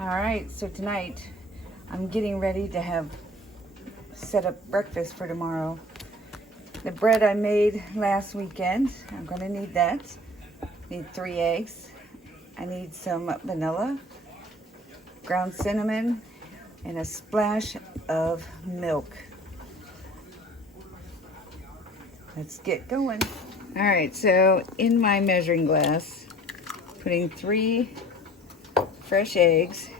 All right, so tonight I'm getting ready to have set up breakfast for tomorrow. The bread I made last weekend, I'm gonna need that. Need 3 eggs. I need some vanilla, ground cinnamon, and a splash of milk. Let's get going. All right, so in my measuring glass, putting 3 fresh eggs.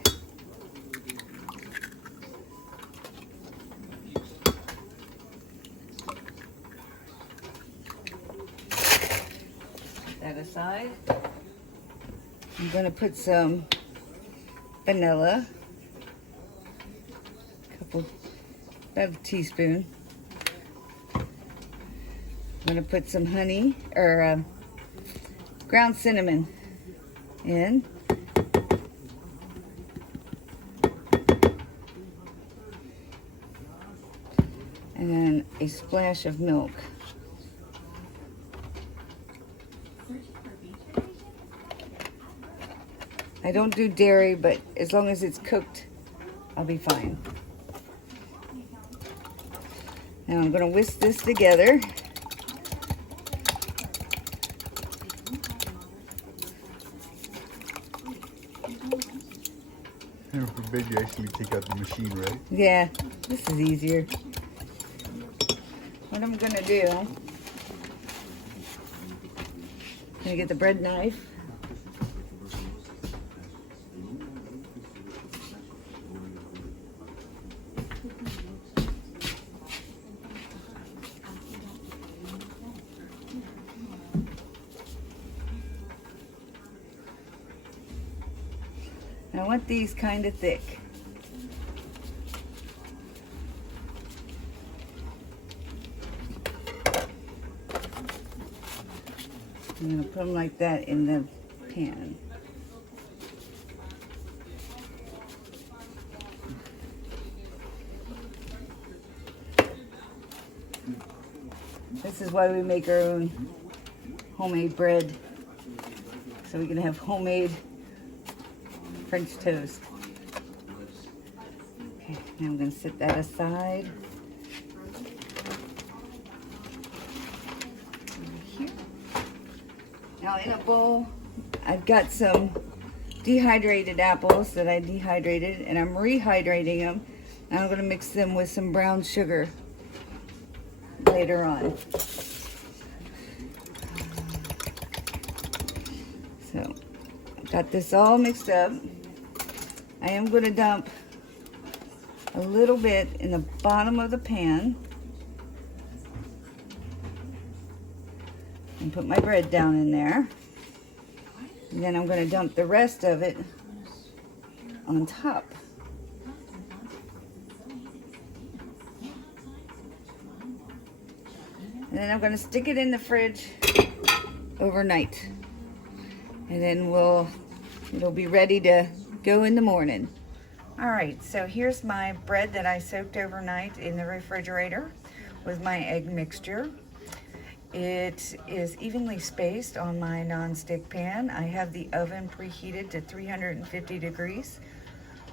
That aside. I'm gonna put some vanilla, about a teaspoon. I'm gonna put some honey or ground cinnamon in. And then a splash of milk. I don't do dairy, but as long as it's cooked, I'll be fine. Now I'm going to whisk this together. And for bed, you actually take out the machine, right? Yeah, this is easier. What I'm going to do, I'm going to get the bread knife. I want these kind of thick. I'm going to put them like that in the pan. This is why we make our own homemade bread, so we can have homemade French toast. Okay, now I'm going to set that aside. Here. Now in a bowl, I've got some dehydrated apples that I dehydrated, and I'm rehydrating them. And I'm going to mix them with some brown sugar later on. So, I've got this all mixed up. I am going to dump a little bit in the bottom of the pan and put my bread down in there. And then I'm going to dump the rest of it on top. And then I'm going to stick it in the fridge overnight. And then it'll be ready to go in the morning. All right, so here's my bread that I soaked overnight in the refrigerator with my egg mixture. It is evenly spaced on my nonstick pan. I have the oven preheated to 350 degrees.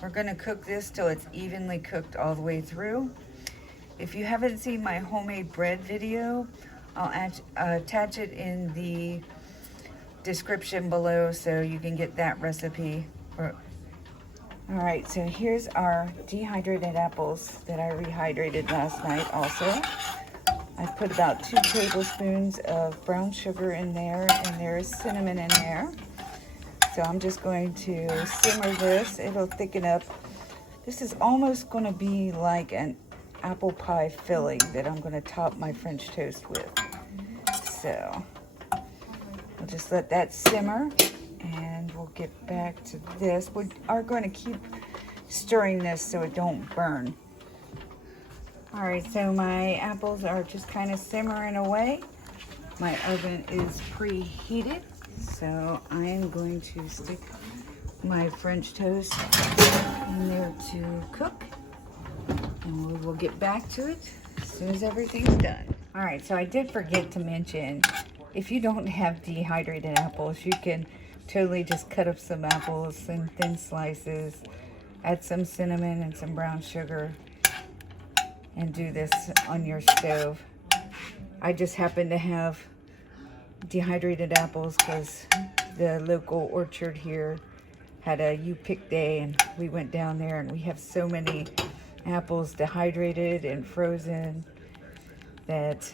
We're gonna cook this till it's evenly cooked all the way through. If you haven't seen my homemade bread video, I'll attach it in the description below so you can get that recipe. All right, so here's our dehydrated apples that I rehydrated last night also. I've put about 2 tablespoons of brown sugar in there, and there's cinnamon in there. So I'm just going to simmer this. It'll thicken up. This is almost going to be like an apple pie filling that I'm going to top my French toast with. So I'll just let that simmer, and we'll get back to this. We are going to keep stirring this so it don't burn. All right, so my apples are just kind of simmering away. My oven is preheated, so I am going to stick my French toast in there to cook, and we will get back to it as soon as everything's done. All right, so I did forget to mention, if you don't have dehydrated apples, you can totally just cut up some apples in thin slices, add some cinnamon and some brown sugar, and do this on your stove. I just happen to have dehydrated apples because the local orchard here had a you pick day, and we went down there and we have so many apples dehydrated and frozen that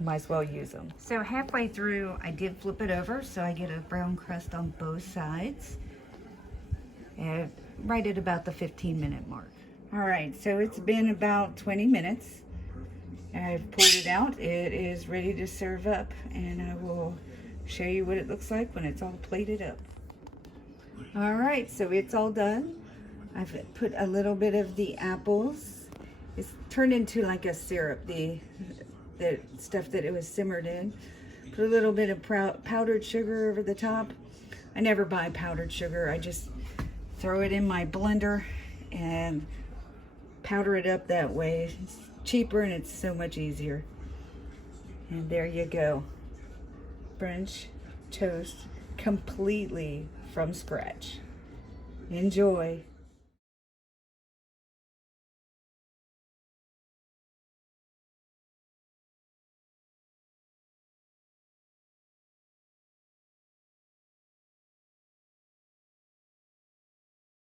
might as well use them. So halfway through, I did flip it over so I get a brown crust on both sides, and right at about the 15-minute mark. All right, so it's been about 20 minutes. I've pulled it out. It is ready to serve up, and I will show you what it looks like when it's all plated up. All right, so it's all done. I've put a little bit of the apples. It's turned into like a syrup, the stuff that it was simmered in. Put a little bit of powdered sugar over the top. I never buy powdered sugar. I just throw it in my blender and powder it up that way. It's cheaper and it's so much easier. And there you go. French toast completely from scratch. Enjoy.